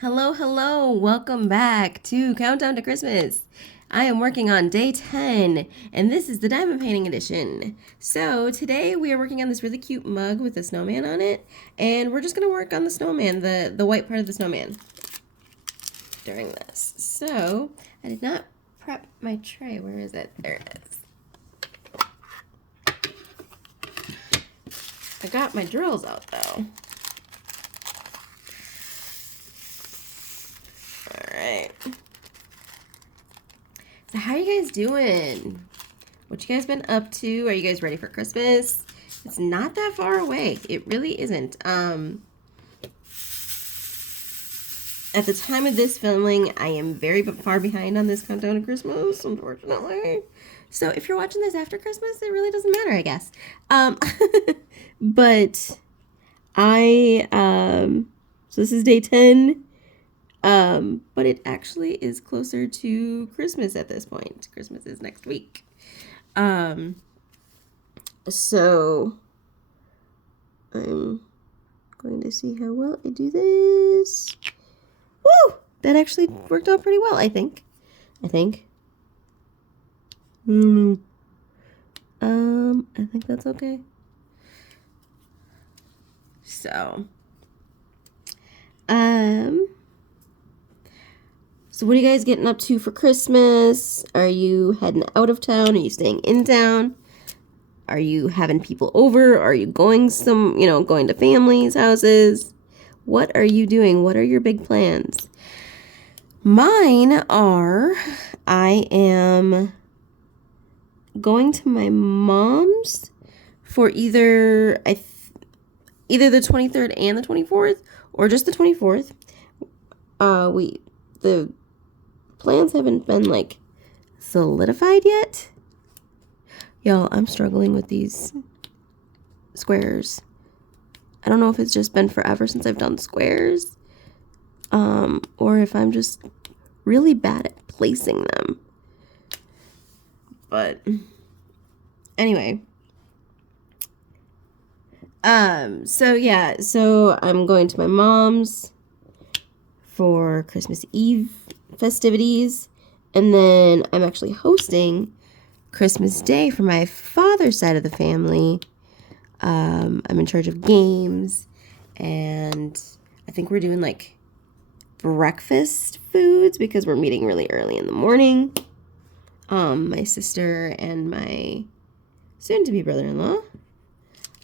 Hello, hello. Welcome back to Countdown to Christmas. I am working on day 10, and this is the diamond painting edition. So today we are working on this really cute mug with a snowman on it, and we're just going to work on the snowman, the white part of the snowman during this. So I did not prep my tray. Where is it? There it is. I got my drills out though. Alright. So how are you guys doing? What you guys been up to? Are you guys ready for Christmas? It's not that far away. It really isn't. At the time of this filming, I am very far behind on this countdown to Christmas, unfortunately. So if you're watching this after Christmas, it really doesn't matter, I guess. But so this is day 10. But it actually is closer to Christmas at this point. Christmas is next week. So I'm going to see how well I do this. Woo! That actually worked out pretty well, I think. I think that's okay. So, So what are you guys getting up to for Christmas? Are you heading out of town? Are you staying in town? Are you having people over? Are you going going to families' houses? What are you doing? What are your big plans? Mine are, I am going to my mom's for either the 23rd and the 24th, or just the 24th. The plans haven't been solidified yet. Y'all, I'm struggling with these squares. I don't know if it's just been forever since I've done squares, or if I'm just really bad at placing them. But anyway, so I'm going to my mom's for Christmas Eve festivities, and then I'm actually hosting Christmas Day for my father's side of the family. I'm in charge of games, and I think we're doing breakfast foods because we're meeting really early in the morning. My sister and my soon-to-be brother-in-law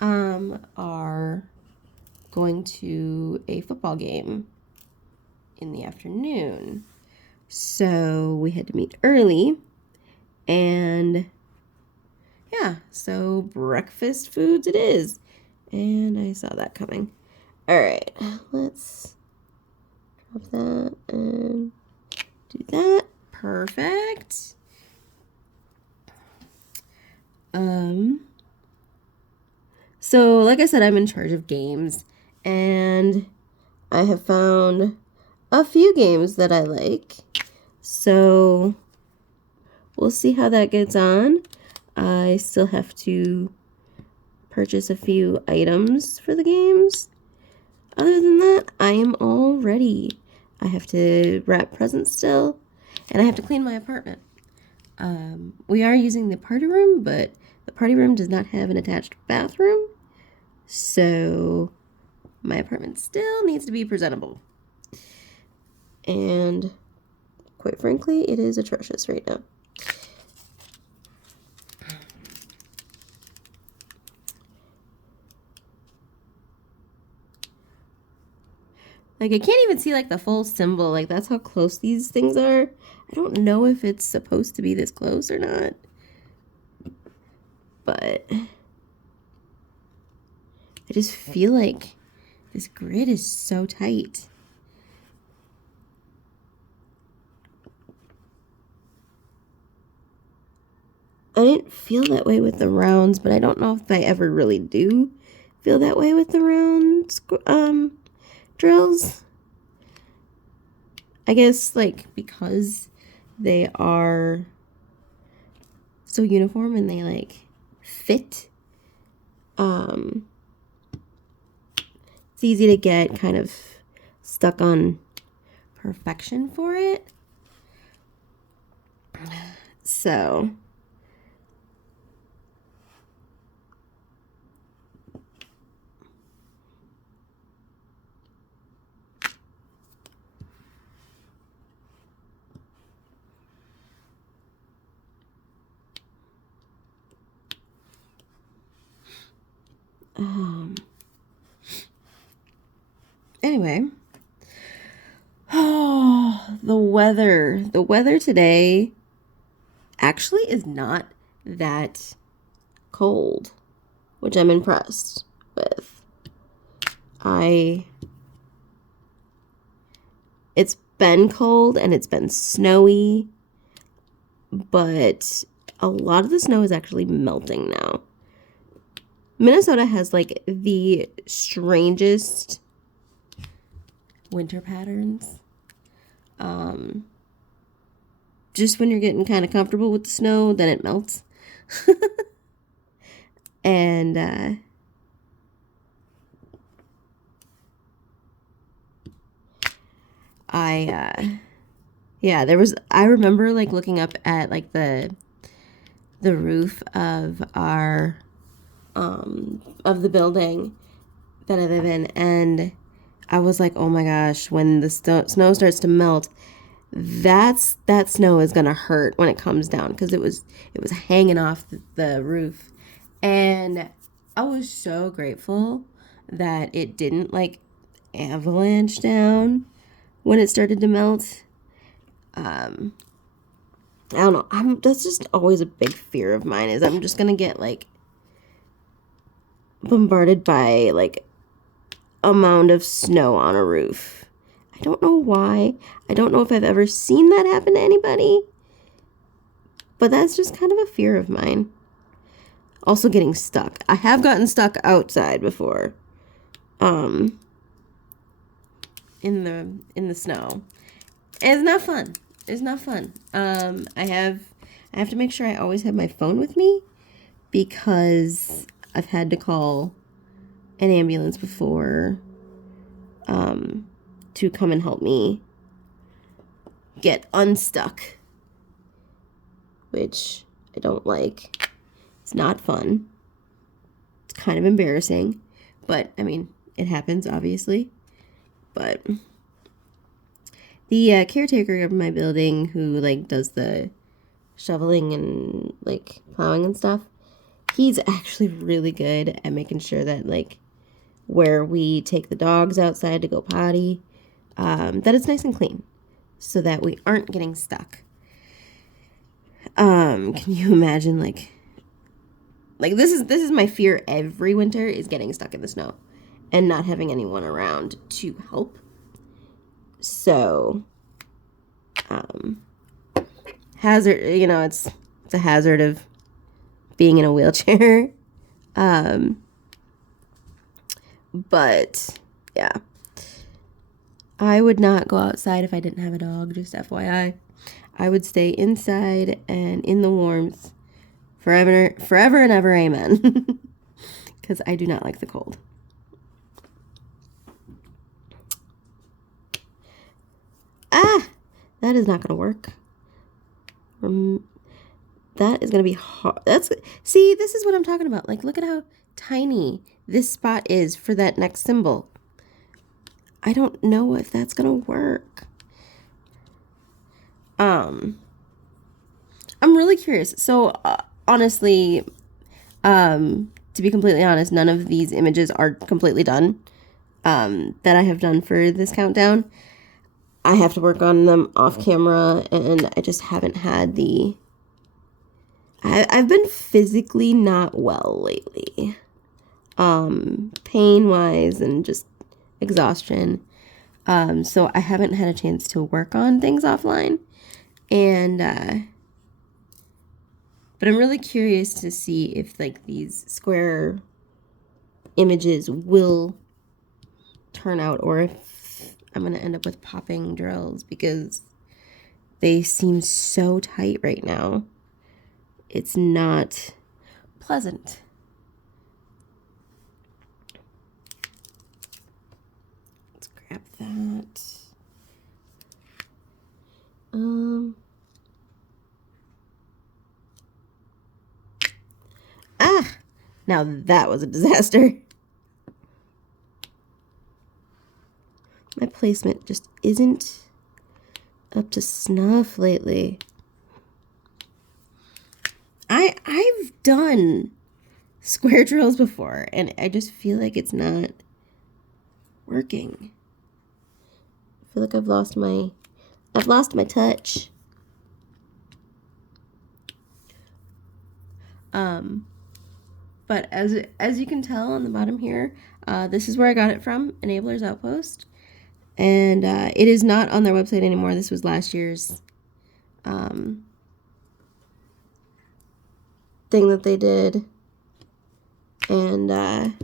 are going to a football game in the afternoon. So we had to meet early, and yeah, so breakfast foods it is. And I saw that coming. All right, let's drop that and do that. Perfect. So like I said, I'm in charge of games, and I have found a few games that I like. So we'll see how that gets on. I still have to purchase a few items for the games. Other than that, I am all ready. I have to wrap presents still, and I have to clean my apartment. We are using the party room, but the party room does not have an attached bathroom, so my apartment still needs to be presentable. And quite frankly, it is atrocious right now. I can't even see the full symbol. That's how close these things are. I don't know if it's supposed to be this close or not. But I just feel like this grid is so tight. I didn't feel that way with the rounds, but I don't know if I ever really do feel that way with the round drills. I guess because they are so uniform and they fit, it's easy to get kind of stuck on perfection for it. So anyway, oh, the weather today actually is not that cold, which I'm impressed with. It's been cold and it's been snowy, but a lot of the snow is actually melting now. Minnesota has like the strangest winter patterns. Just when you're getting kind of comfortable with the snow, then it melts. And I remember like looking up at like the roof of our of the building that I live in, and I was like, oh my gosh, when the snow starts to melt, that snow is gonna hurt when it comes down, because it was hanging off the roof. And I was so grateful that it didn't like avalanche down when it started to melt. I don't know. That's just always a big fear of mine, is I'm just gonna get like bombarded by like a mound of snow on a roof. I don't know why. I don't know if I've ever seen that happen to anybody, but that's just kind of a fear of mine. Also getting stuck. I have gotten stuck outside before. In the snow. It's not fun. It's not fun. I have to make sure I always have my phone with me, because I've had to call an ambulance before to come and help me get unstuck, which I don't like. It's not fun. It's kind of embarrassing, but I mean, it happens, obviously. But the caretaker of my building, who like does the shoveling and like plowing and stuff, he's actually really good at making sure that like where we take the dogs outside to go potty, that it's nice and clean, so that we aren't getting stuck. Can you imagine like this is my fear every winter, is getting stuck in the snow and not having anyone around to help. So hazard, it's a hazard of being in a wheelchair. But yeah, I would not go outside if I didn't have a dog, just FYI. I would stay inside and in the warmth forever and ever, amen. Because I do not like the cold. That is not going to work. That is going to be hard. See, this is what I'm talking about. Like, look at how tiny this spot is for that next symbol. I don't know if that's going to work. I'm really curious. So, honestly, to be completely honest, none of these images are completely done, that I have done for this countdown. I have to work on them off camera, and I just haven't had I've been physically not well lately. Pain-wise and just exhaustion. So I haven't had a chance to work on things offline. And, but I'm really curious to see if like these square images will turn out, or if I'm going to end up with popping drills, because they seem so tight right now. It's not pleasant. Let's grab that. Now that was a disaster. My placement just isn't up to snuff lately. I've done square drills before, and I just feel like it's not working. I feel like I've lost my touch. But as you can tell on the bottom here, this is where I got it from, Enablers Outpost. And it is not on their website anymore. This was last year's thing that they did. And but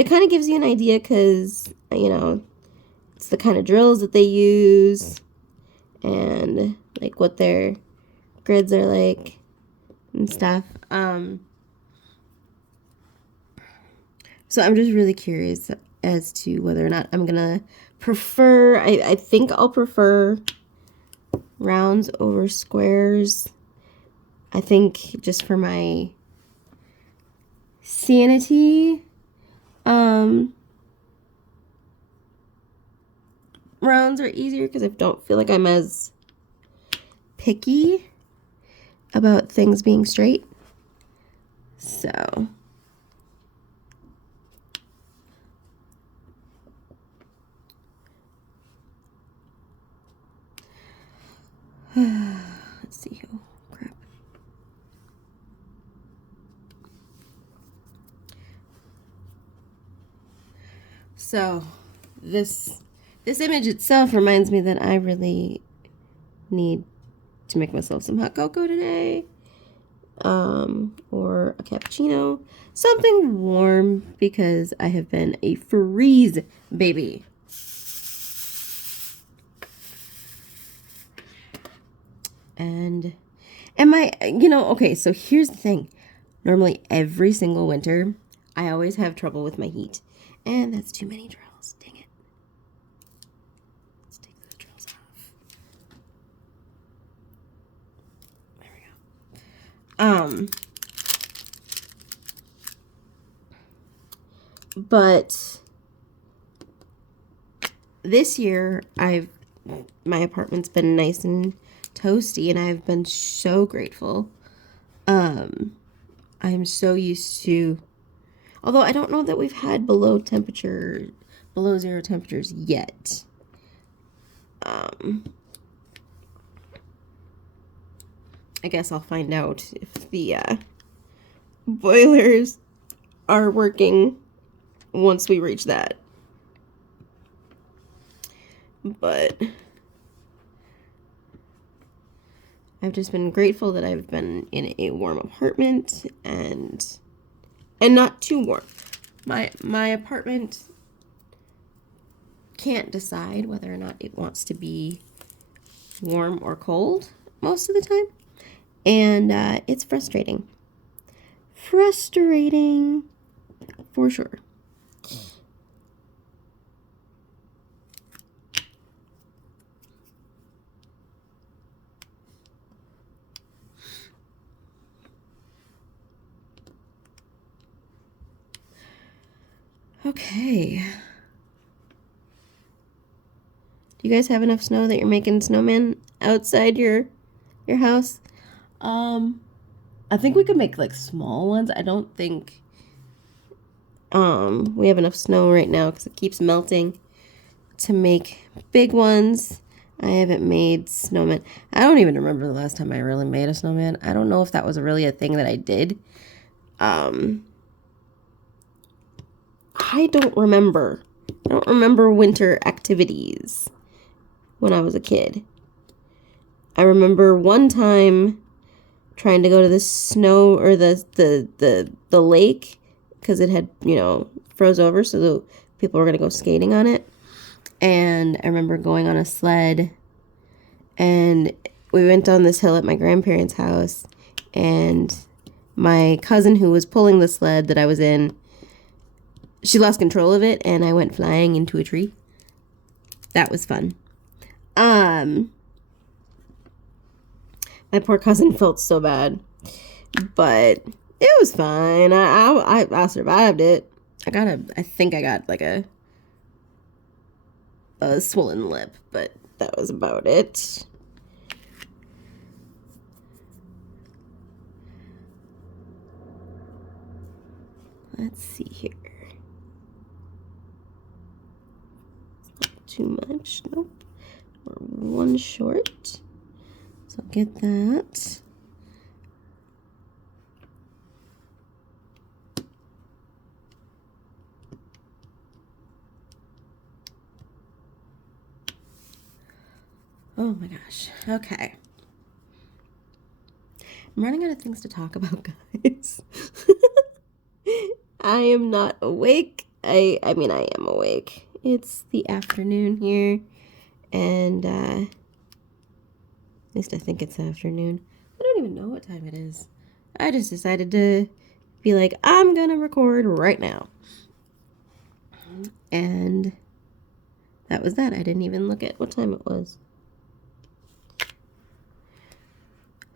it kind of gives you an idea because, you know, it's the kind of drills that they use and like what their grids are like and stuff. So I'm just really curious as to whether or not I'm gonna prefer, I think I'll prefer rounds over squares. I think just for my sanity, rounds are easier because I don't feel like I'm as picky about things being straight. So let's see. Oh, crap. So this image itself reminds me that I really need to make myself some hot cocoa today, or a cappuccino, something warm, because I have been a freeze baby. And okay, so here's the thing. Normally every single winter, I always have trouble with my heat. And that's too many drills. Dang it. Let's take those drills off. There we go. But this year my apartment's been nice and toasty, and I've been so grateful. I'm so used to, although I don't know that we've had below zero temperatures yet. I guess I'll find out if the boilers are working once we reach that. But I've just been grateful that I've been in a warm apartment and not too warm. My apartment can't decide whether or not it wants to be warm or cold most of the time. And it's frustrating. Frustrating for sure. Okay. Do you guys have enough snow that you're making snowmen outside your house? I think we could make like small ones. I don't think we have enough snow right now because it keeps melting to make big ones. I haven't made snowmen. I don't even remember the last time I really made a snowman. I don't know if that was really a thing that I did. I don't remember. I don't remember winter activities when I was a kid. I remember one time trying to go to the snow or the lake because it had, froze over, so the people were going to go skating on it. And I remember going on a sled, and we went down this hill at my grandparents' house, and my cousin who was pulling the sled that I was in, she lost control of it, and I went flying into a tree. That was fun. My poor cousin felt so bad, but It was fine. I survived it. I think I got like a swollen lip, but that was about it. Let's see here. Not too much. Nope. We're one short. So I'll get that. Oh my gosh. Okay. I'm running out of things to talk about, guys. I am not awake. I mean, I am awake. It's the afternoon here, and at least I think it's afternoon. I don't even know what time it is. I just decided to be like, I'm gonna record right now. And that was that. I didn't even look at what time it was.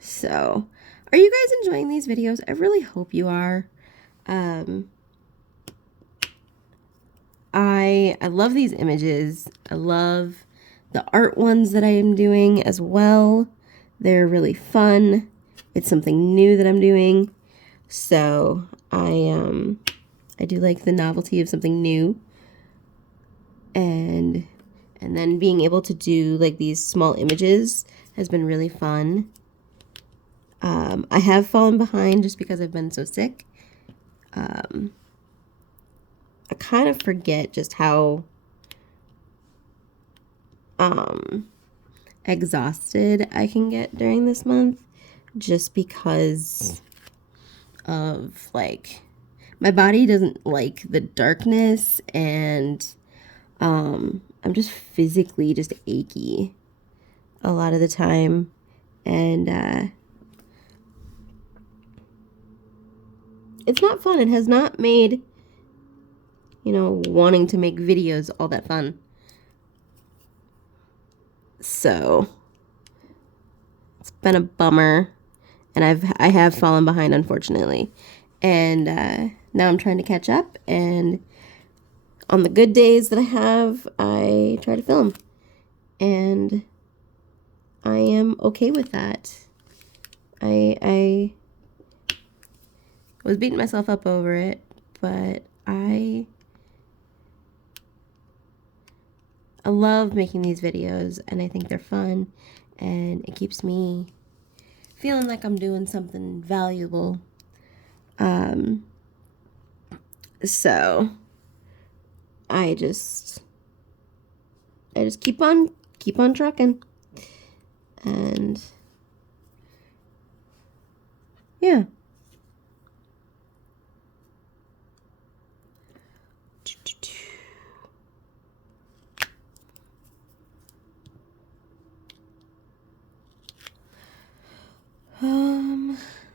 So, are you guys enjoying these videos? I really hope you are. I love these images. I love the art ones that I am doing as well. They're really fun. It's something new that I'm doing. So I do like the novelty of something new. And then being able to do like these small images has been really fun. I have fallen behind just because I've been so sick. I kind of forget just how exhausted I can get during this month, just because of like my body doesn't like the darkness, and I'm just physically just achy a lot of the time, and it's not fun. It has not made, wanting to make videos all that fun. So it's been a bummer, and I have fallen behind, unfortunately, and now I'm trying to catch up. And on the good days that I have, I try to film, and I am okay with that. I was beating myself up over it, but I love making these videos, and I think they're fun, and it keeps me feeling like I'm doing something valuable. So I just keep on trucking, and yeah.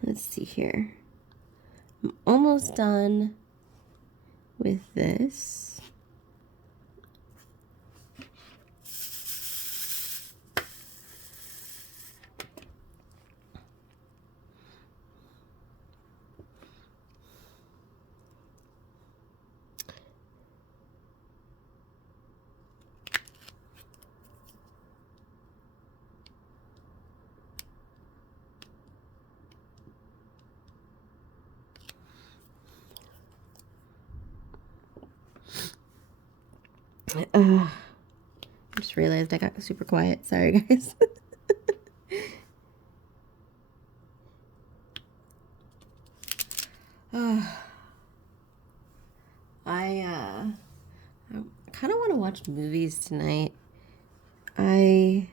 Let's see here. I'm almost done with this. I just realized I got super quiet. Sorry, guys. I kind of want to watch movies tonight. I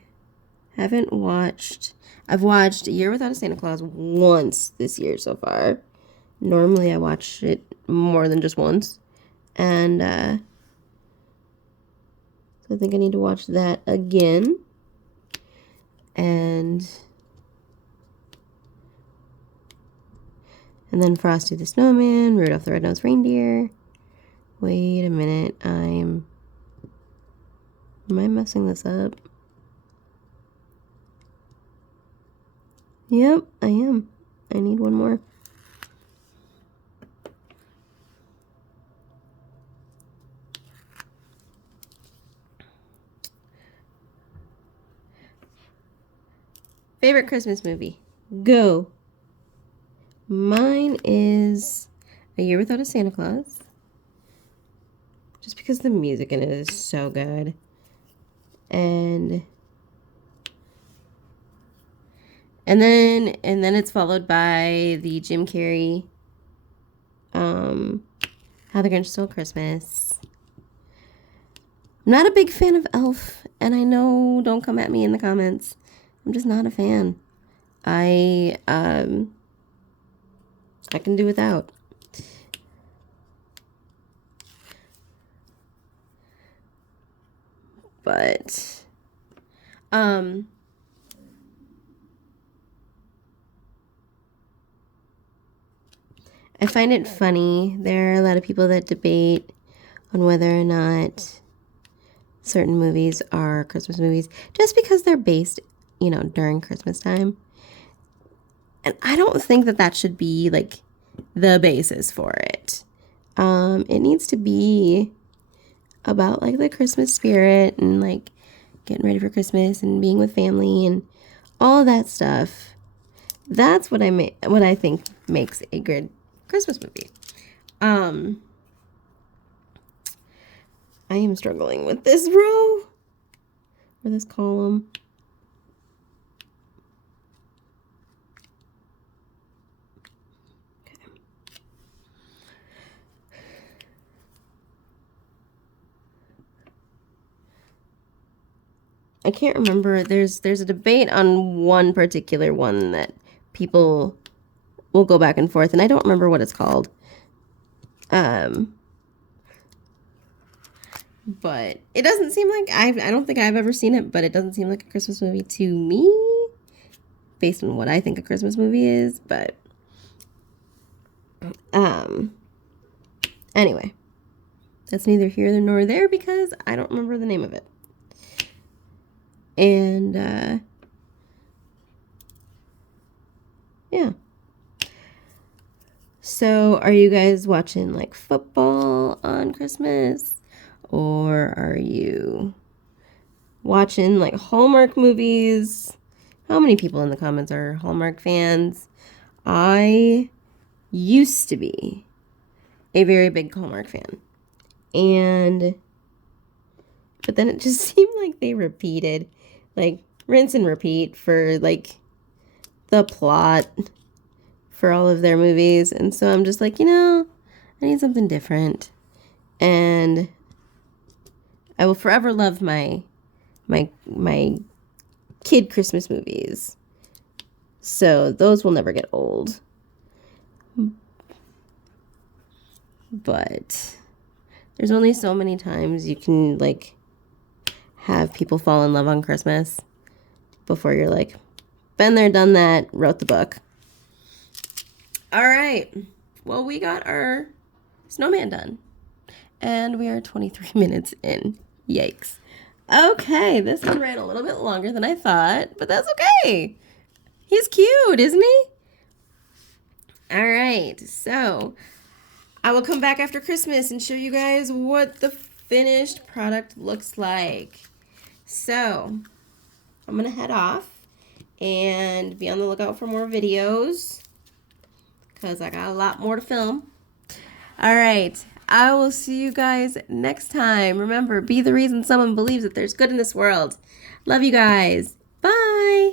haven't watched... I've watched A Year Without a Santa Claus once this year so far. Normally I watch it more than just once. And so I think I need to watch that again. And then Frosty the Snowman, Rudolph the Red-Nosed Reindeer. Wait a minute, am I messing this up? Yep, I am. I need one more. Favorite Christmas movie? Go. Mine is A Year Without a Santa Claus. Just because the music in it is so good. And then it's followed by the Jim Carrey How the Grinch Stole Christmas. I'm not a big fan of Elf, and I know, don't come at me in the comments. I'm just not a fan. I can do without. But I find it funny. There are a lot of people that debate on whether or not certain movies are Christmas movies just because they're based, you know, during Christmas time. And I don't think that that should be like the basis for it. It needs to be about like the Christmas spirit and like getting ready for Christmas and being with family and all that stuff. That's what I think makes a good Christmas movie. I am struggling with this row or this column. I can't remember. There's a debate on one particular one that people will go back and forth, and I don't remember what it's called. But it doesn't seem like I don't think I've ever seen it, but it doesn't seem like a Christmas movie to me, based on what I think a Christmas movie is. But anyway, that's neither here nor there because I don't remember the name of it. And yeah. So are you guys watching like football on Christmas? Or are you watching like Hallmark movies? How many people in the comments are Hallmark fans? I used to be a very big Hallmark fan. But then it just seemed like they repeated, like rinse and repeat for like the plot for all of their movies. And so I'm just like, you know, I need something different. And I will forever love my kid Christmas movies. So those will never get old. But there's only so many times you can like have people fall in love on Christmas before you're like, been there, done that, wrote the book. All right. Well, we got our snowman done. And we are 23 minutes in. Yikes. Okay, this one ran a little bit longer than I thought, but that's okay. He's cute, isn't he? All right, so I will come back after Christmas and show you guys what the finished product looks like. So I'm going to head off and be on the lookout for more videos because I got a lot more to film. All right. I will see you guys next time. Remember, be the reason someone believes that there's good in this world. Love you guys. Bye.